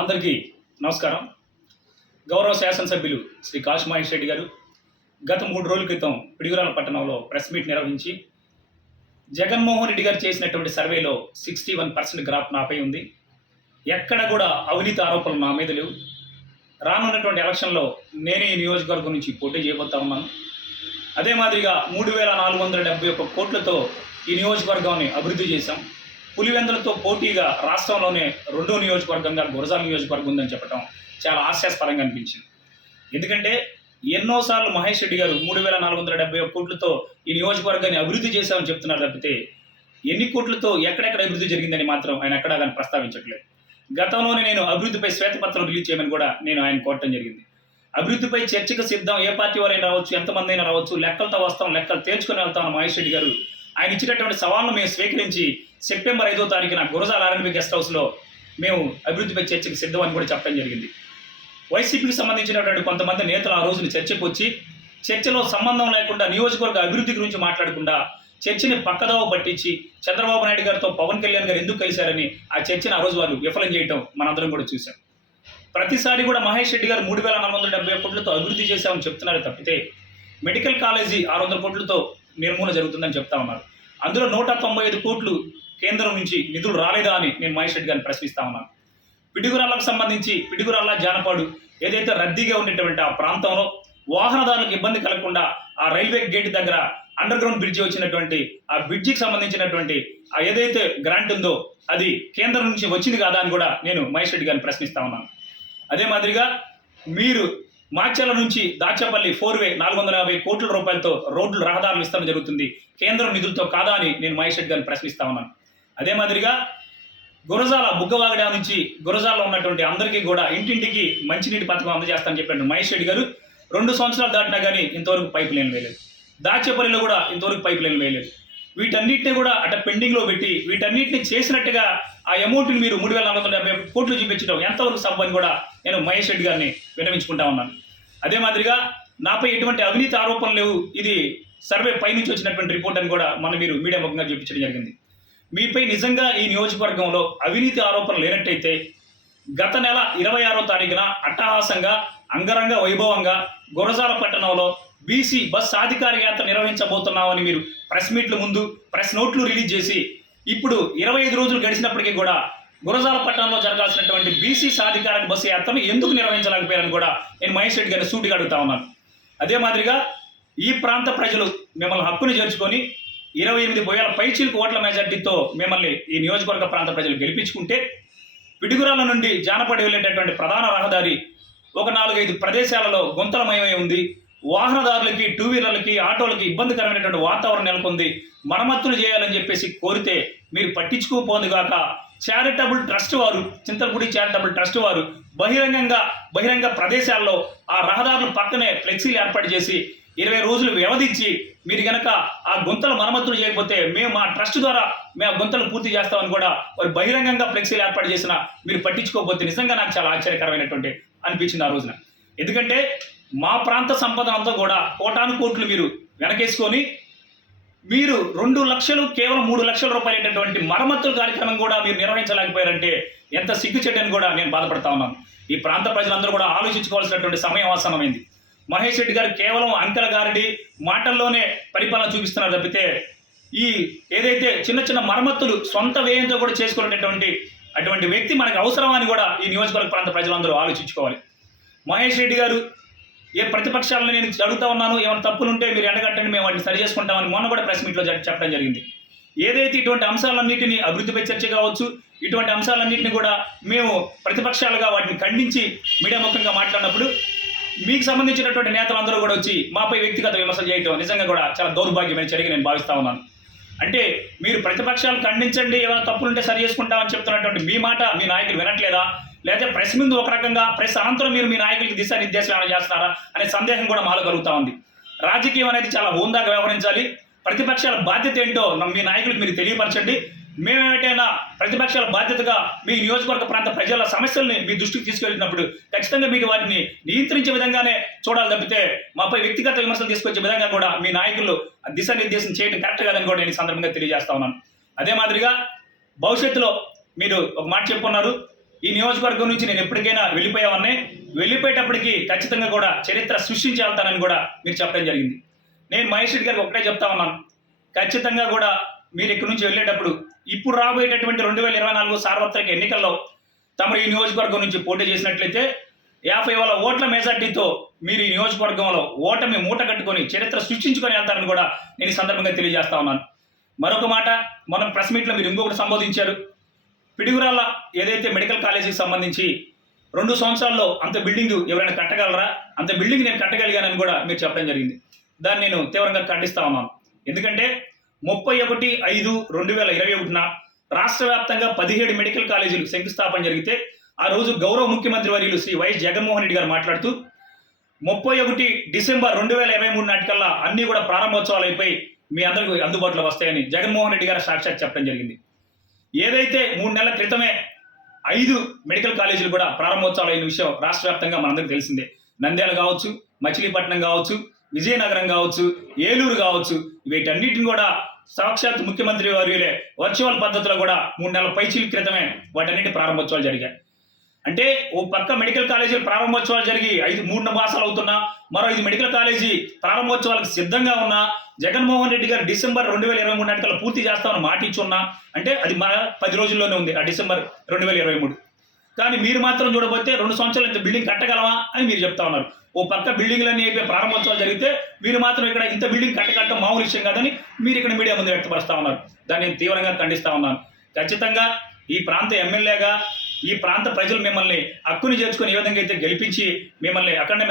అందరికీ నమస్కారం. గౌరవ శాసనసభ్యులు శ్రీ కాశీ మహేష్ రెడ్డి గారు గత మూడు రోజుల క్రితం పిడుగురాల పట్టణంలో ప్రెస్ మీట్ నిర్వహించి జగన్మోహన్ రెడ్డి గారు చేసినటువంటి సర్వేలో సిక్స్టీ వన్ పర్సెంట్ గ్రాఫ్ నాపై ఉంది. ఎక్కడ కూడా అవినీతి ఆరోపణలు నా మీద లేవు. రానున్నటువంటి ఎలక్షన్లో నేనే ఈ నియోజకవర్గం నుంచి పోటీ చేయబోతా ఉన్నాను. అదే మాదిరిగా మూడు వేల నాలుగు వందల డెబ్బై ఒక్క కోట్లతో ఈ నియోజకవర్గాన్ని అభివృద్ధి చేశాం. పులివెందులతో పోటీగా రాష్ట్రంలోనే రెండో నియోజకవర్గంగా గురజాల నియోజకవర్గం ఉందని చెప్పడం చాలా హాస్యాస్పదంగా అనిపించింది. ఎందుకంటే ఎన్నోసార్లు మహేష్ రెడ్డి గారు మూడు వేల నాలుగు వందల డెబ్బై ఒక్క కోట్లతో ఈ నియోజకవర్గాన్ని అభివృద్ధి చేశామని చెప్తున్నారు తప్పితే ఎన్ని కోట్లతో ఎక్కడెక్కడ అభివృద్ధి జరిగిందని మాత్రం ఆయన ఎక్కడా దాన్ని ప్రస్తావించట్లేదు. గతంలోనే నేను అభివృద్ధిపై శ్వేతపత్రం రిలీజ్ చేయమని కూడా నేను ఆయన కోరటం జరిగింది. అభివృద్ధిపై చర్చకు సిద్ధం ఏ పార్టీ వారైనా రావచ్చు ఎంతమంది అయినా రావచ్చు లెక్కలతో వస్తాం లెక్కలు తేల్చుకొని వెళ్తామని మహేష్ రెడ్డి గారు ఆయన ఇచ్చినటువంటి సవాళ్ళను మేము స్వీకరించి సెప్టెంబర్ ఐదో తారీఖున గురజాల ఆర్ఎన్బి గెస్ట్ హౌస్లో మేము అభివృద్ధిపై చర్చకు సిద్ధం అని కూడా చెప్పడం జరిగింది. వైసీపీకి సంబంధించినటువంటి కొంతమంది నేతలు ఆ రోజున చర్చకు వచ్చి చర్చలో సంబంధం లేకుండా నియోజకవర్గ అభివృద్ధి గురించి మాట్లాడకుండా చర్చని పక్కదోవ పట్టించి చంద్రబాబు నాయుడు గారితో పవన్ కళ్యాణ్ గారు ఎందుకు కలిశారని ఆ చర్చను ఆ రోజు వాళ్ళు విఫలం చేయటం మనందరం కూడా చూశాం. ప్రతిసారి కూడా మహేష్ రెడ్డి గారు మూడు వేల నాలుగు వందల డెబ్బై కోట్లతో అభివృద్ధి చేశామని చెప్తున్నారు తప్పితే మెడికల్ కాలేజీ ఆరు వందల కోట్లతో నిర్మూలన జరుగుతుందని చెప్తా ఉన్నారు. అందులో నూట తొంభై ఐదు కోట్లు కేంద్రం నుంచి నిధులు రాలేదా అని నేను మహేష్ రెడ్డి గారిని ప్రశ్నిస్తా ఉన్నాను పిడుగురాళ్ళకు సంబంధించి పిడుగురాళ్ళ జానపాడు ఏదైతే రద్దీగా ఉండేటువంటి ఆ ప్రాంతంలో వాహనదారులకు ఇబ్బంది కలగకుండా ఆ రైల్వే గేట్ దగ్గర అండర్ గ్రౌండ్ బ్రిడ్జి వచ్చినటువంటి ఆ బ్రిడ్జికి సంబంధించినటువంటి ఆ ఏదైతే గ్రాంట్ ఉందో అది కేంద్రం నుంచి వచ్చింది కాదా అని కూడా నేను మహేష్ రెడ్డి గారిని ప్రశ్నిస్తా ఉన్నాను అదే మాదిరిగా మీరు మాచర్ల నుంచి దాచపల్లి ఫోర్ వే నాలుగు వందల యాభై కోట్ల రూపాయలతో రోడ్లు రహదారులు ఇస్తాం జరుగుతుంది. కేంద్రం నిధులతో కాదా అని నేను మహేష్ రెడ్డి గారిని ప్రశ్నిస్తా ఉన్నాను. అదే మాదిరిగా గురజాల బుగ్గవాగడ నుంచి గురజాలలో ఉన్నటువంటి అందరికీ కూడా ఇంటింటికి మంచినీటి పథకం అందజేస్తానని చెప్పాడు మహేష్ రెడ్డి గారు. రెండు సంవత్సరాలు దాటినా కానీ ఇంతవరకు పైప్ లైన్ వేయలేదు. దాచేపల్లిలో కూడా ఇంతవరకు పైప్ లైన్ వేయలేదు. వీటన్నిటిని కూడా అట పెండింగ్లో పెట్టి వీటన్నిటిని చేసినట్టుగా ఆ అమౌంట్ని మీరు మూడు వేల నాలుగు వందల డెబ్బై కోట్లు చూపించడం ఎంతవరకు సబ్బని కూడా నేను మహేష్ రెడ్డి గారిని విన్నవించుకుంటా ఉన్నాను. అదే మాదిరిగా నాపై ఎటువంటి అవినీతి ఆరోపణలు లేవు. ఇది సర్వే పైనుంచి వచ్చినటువంటి రిపోర్ట్ అని కూడా మన మీరు మీడియా ముఖంగా చూపించడం జరిగింది. మీపై నిజంగా ఈ నియోజకవర్గంలో అవినీతి ఆరోపణలు లేనట్టయితే గత నెల ఇరవై ఆరో తారీఖున అట్టహాసంగా అంగరంగ వైభవంగా గురజాల పట్టణంలో బీసీ బస్ సాధికార యాత్ర నిర్వహించబోతున్నామని మీరు ప్రెస్ మీట్ల ముందు ప్రెస్ నోట్లు రిలీజ్ చేసి ఇప్పుడు ఇరవై ఐదు రోజులు గడిచినప్పటికీ కూడా గురజాల పట్టణంలో జరగాల్సినటువంటి బీసీ సాధికార బస్సు యాత్రను ఎందుకు నిర్వహించలేకపోయారని కూడా నేను మహేష్ రెడ్డి గారిని సూటిగా అడుగుతా ఉన్నాను. అదే మాదిరిగా ఈ ప్రాంత ప్రజలు మిమ్మల్ని హక్కుని చేర్చుకొని ఇరవై ఎనిమిది వేల పైచీలకు ఓట్ల మెజార్టీతో మిమ్మల్ని ఈ నియోజకవర్గ ప్రాంత ప్రజలు గెలిపించుకుంటే పిడుగురాల నుండి జానపడి వెళ్ళేటటువంటి ప్రధాన రహదారి ఒక నాలుగైదు ప్రదేశాలలో గుంతలమయమై ఉంది. వాహనదారులకి టూ వీలర్లకి ఆటోలకి ఇబ్బందికరమైనటువంటి వాతావరణం నెలకొంది. మరమ్మతులు చేయాలని చెప్పేసి కోరితే మీరు పట్టించుకోపోదు గాక చారిటబుల్ ట్రస్ట్ వారు చింతలపూడి చారిటబుల్ ట్రస్ట్ వారు బహిరంగంగా బహిరంగ ప్రదేశాల్లో ఆ రహదారుల పక్కనే ఫ్లెక్సీలు ఏర్పాటు చేసి ఇరవై రోజులు వ్యవధించి మీరు కనుక ఆ గుంతలు మరమ్మతులు చేయకపోతే మేము ఆ ట్రస్ట్ ద్వారా మేము ఆ గుంతలు పూర్తి చేస్తామని కూడా వారు బహిరంగంగా ఫ్లెక్సీలు ఏర్పాటు చేసిన మీరు పట్టించుకోకపోతే నిజంగా నాకు చాలా ఆశ్చర్యకరమైనటువంటి అనిపించింది ఆ రోజున. ఎందుకంటే మా ప్రాంత సంపద అంతా కూడా కోటాను కోట్లు మీరు వెనకేసుకొని మీరు రెండు లక్షలు కేవలం మూడు లక్షల రూపాయలు అయినటువంటి మరమ్మతుల కార్యక్రమం కూడా మీరు నిర్వహించలేకపోయారంటే ఎంత సిగ్గుచెట్టని కూడా నేను బాధపడతా ఉన్నాను. ఈ ప్రాంత ప్రజలందరూ కూడా ఆలోచించుకోవాల్సినటువంటి సమయం ఆసన్నమైంది. మహేష్ రెడ్డి గారు కేవలం అంకెల గారిడి మాటల్లోనే పరిపాలన చూపిస్తున్నారు తప్పితే ఈ ఏదైతే చిన్న చిన్న మరమ్మతులు సొంత వ్యయంతో కూడా చేసుకునేటటువంటి అటువంటి వ్యక్తి మనకు అవసరమని కూడా ఈ నియోజకవర్గ ప్రాంత ప్రజలందరూ ఆలోచించుకోవాలి. మహేష్ రెడ్డి గారు ఏ ప్రతిపక్షాలను నేను అడుగుతా ఉన్నాను ఏమైనా తప్పులు ఉంటే మీరు ఎండగట్టండి మేము వాటిని సరి చేసుకుంటామని మొన్న కూడా ప్రెస్ మీట్లో చెప్పడం జరిగింది. ఏదైతే ఇటువంటి అంశాలన్నింటినీ అభివృద్ధిపై చర్చ కావచ్చు ఇటువంటి అంశాలన్నింటినీ కూడా మేము ప్రతిపక్షాలుగా వాటిని ఖండించి మీడియా ముఖంగా మాట్లాడినప్పుడు మీకు సంబంధించినటువంటి నేతలందరూ కూడా వచ్చి మాపై వ్యక్తిగత విమర్శలు చేయటం నిజంగా కూడా చాలా దౌర్భాగ్యమైన చర్యగా నేను భావిస్తా ఉన్నాను. అంటే మీరు ప్రతిపక్షాలు ఖండించండి ఏమైనా తప్పులుంటే సరి చేసుకుంటామని చెప్తున్నటువంటి మీ మాట మీ నాయకులు వినట్లేదా? లేదా ప్రెస్ ముందు ఒక రకంగా ప్రెస్ అనంతరం మీరు మీ నాయకులకి దిశానిర్దేశం ఏమైనా చేస్తారా అనే సందేహం కూడా మాలో కలుగుతా ఉంది. రాజకీయం అనేది చాలా హోందాగా వ్యవహరించాలి. ప్రతిపక్షాల బాధ్యత ఏంటో మీ నాయకులకు మీరు తెలియపరచండి. మేమేటైనా ప్రతిపక్షాల బాధ్యతగా మీ నియోజకవర్గ ప్రాంత ప్రజల సమస్యల్ని మీ దృష్టికి తీసుకెళ్ళినప్పుడు ఖచ్చితంగా మీరు వాటిని నియంత్రించే విధంగానే చూడాలి తప్పితే మాపై వ్యక్తిగత విమర్శలు తీసుకొచ్చే విధంగా కూడా మీ నాయకులు దిశానిర్దేశం చేయడం కరెక్ట్ కాదని కూడా నేను సందర్భంగా తెలియజేస్తా ఉన్నాను. అదే మాదిరిగా భవిష్యత్తులో మీరు ఒక మాట చెప్పుకున్నారు. ఈ నియోజకవర్గం నుంచి నేను ఎప్పటికైనా వెళ్ళిపోయావన్నే వెళ్ళిపోయేటప్పటికి ఖచ్చితంగా కూడా చరిత్ర సృష్టించి వెళ్తానని కూడా మీరు చెప్పడం జరిగింది. నేను మహేష్ రెడ్డి గారికి ఒకటే చెప్తా ఉన్నాను. ఖచ్చితంగా కూడా మీరు ఇక్కడి నుంచి వెళ్ళేటప్పుడు ఇప్పుడు రాబోయేటటువంటి రెండు వేల ఇరవై నాలుగు సార్వత్రిక ఎన్నికల్లో తమరు ఈ నియోజకవర్గం నుంచి పోటీ చేసినట్లయితే యాభై వేల ఓట్ల మెజార్టీతో మీరు ఈ నియోజకవర్గంలో ఓటమి మూట కట్టుకొని చరిత్ర సృష్టించుకొని వెళ్తారని కూడా నేను ఈ సందర్భంగా తెలియజేస్తా ఉన్నాను. మరొక మాట మనం ప్రెస్ మీట్లో మీరు ఇంకొకటి సంబోధించారు. పిడుగురాళ్ళ ఏదైతే మెడికల్ కాలేజీకి సంబంధించి రెండు సంవత్సరాల్లో అంత బిల్డింగ్ ఎవరైనా కట్టగలరా? అంత బిల్డింగ్ నేను కట్టగలిగానని కూడా మీరు చెప్పడం జరిగింది. దాన్ని నేను తీవ్రంగా ఖండిస్తా ఉన్నాను. ఎందుకంటే ముప్పై ఒకటి ఐదు రెండు వేల ఇరవై ఒకటిన రాష్ట్ర వ్యాప్తంగా పదిహేడు మెడికల్ కాలేజీలు శంకుస్థాపన జరిగితే ఆ రోజు గౌరవ ముఖ్యమంత్రి వర్యులు శ్రీ వైఎస్ జగన్మోహన్ రెడ్డి గారు మాట్లాడుతూ ముప్పై ఒకటి డిసెంబర్ రెండు వేల ఇరవై మూడు నాటికల్లా అన్నీ కూడా ప్రారంభోత్సవాలు అయిపోయి మీ అందరికీ అందుబాటులో వస్తాయని జగన్మోహన్ రెడ్డి గారు సాక్షాత్ చెప్పడం జరిగింది. ఏదైతే మూడు నెలల క్రితమే ఐదు మెడికల్ కాలేజీలు కూడా ప్రారంభోత్సవాలు అయిన విషయం రాష్ట్ర వ్యాప్తంగా మనందరికీ తెలిసిందే. నంద్యాల కావచ్చు మచిలీపట్నం కావచ్చు విజయనగరం కావచ్చు ఏలూరు కావచ్చు వీటన్నిటిని కూడా సాక్షాత్ ముఖ్యమంత్రి వర్యులే వర్చువల్ పద్ధతిలో కూడా మూడు నెలల పైచీల క్రితమే వాటన్నిటి ప్రారంభోత్సవాలు జరిగాయి. అంటే ఓ పక్క మెడికల్ కాలేజీలు ప్రారంభోత్సవాలు జరిగి ఐదు మూడు మాసాలు అవుతున్నా మరో ఐదు మెడికల్ కాలేజీ ప్రారంభోత్సవాలకు సిద్ధంగా ఉన్నా జగన్మోహన్ రెడ్డి గారు డిసెంబర్ రెండు వేల ఇరవై మూడు నాటికల్లా పూర్తి చేస్తామని మాట ఇచ్చున్నా అంటే అది మా పది రోజుల్లోనే ఉంది ఆ డిసెంబర్ రెండు వేల ఇరవై మూడు. కానీ మీరు మాత్రం చూడబోతే రెండు సంవత్సరాలు ఇంత బిల్డింగ్ కట్టగలవా అని మీరు చెప్తా ఉన్నారు. ఓ పక్క బిల్డింగ్లన్నీ అయిపోయి ప్రారంభోత్సవాలు జరిగితే మీరు మాత్రం ఇక్కడ ఇంత బిల్డింగ్ కట్టకట్టడం మామూలు విషయం కాదని మీరు ఇక్కడ మీడియా ముందు వ్యక్తపరుస్తా ఉన్నారు. దాన్ని నేను తీవ్రంగా ఖండిస్తా ఉన్నాను. ఖచ్చితంగా ఈ ప్రాంత ఎమ్మెల్యేగా ఈ ప్రాంత ప్రజలు మిమ్మల్ని హక్కుని చేర్చుకొని ఏ విధంగా అయితే గెలిపించి మిమ్మల్ని అఖండ